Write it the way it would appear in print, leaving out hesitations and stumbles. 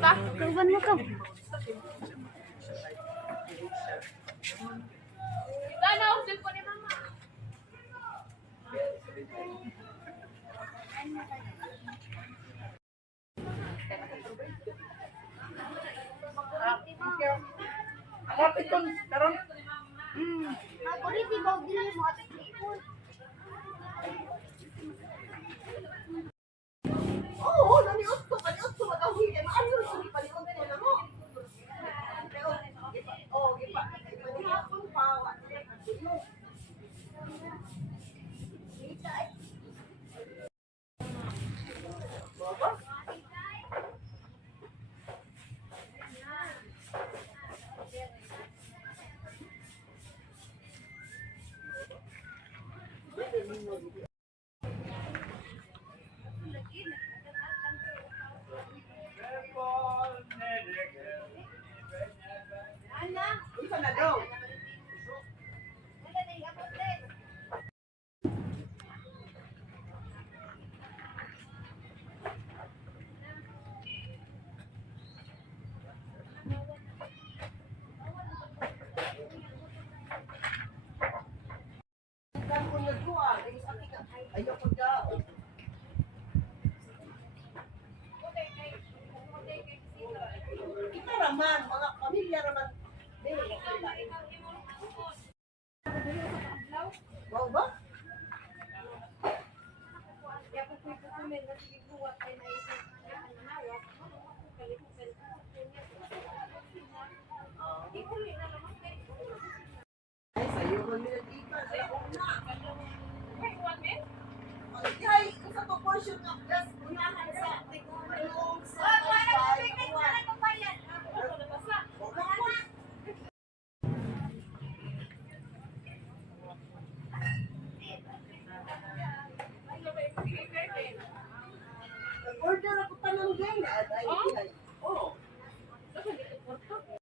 ka? Tuban mo ka. Gana, usil ko ni mama. Kapit ko, karon. Ako rin di ba dili mo at Oo, naniot ko, paniot ko, matawin. Maano rin sa paniot ko na mo. Pero, manihapon pa, wala na tuyo. Baba? Isa na daw. Ayoko daw. Kita naman, mga pamilya naman. Wow ba? Ay, sa'yo ko nilalipan. Sa una. Ay, isa to portion ng gas. Unahan sa yung sa order ako pa ng gay. Ay,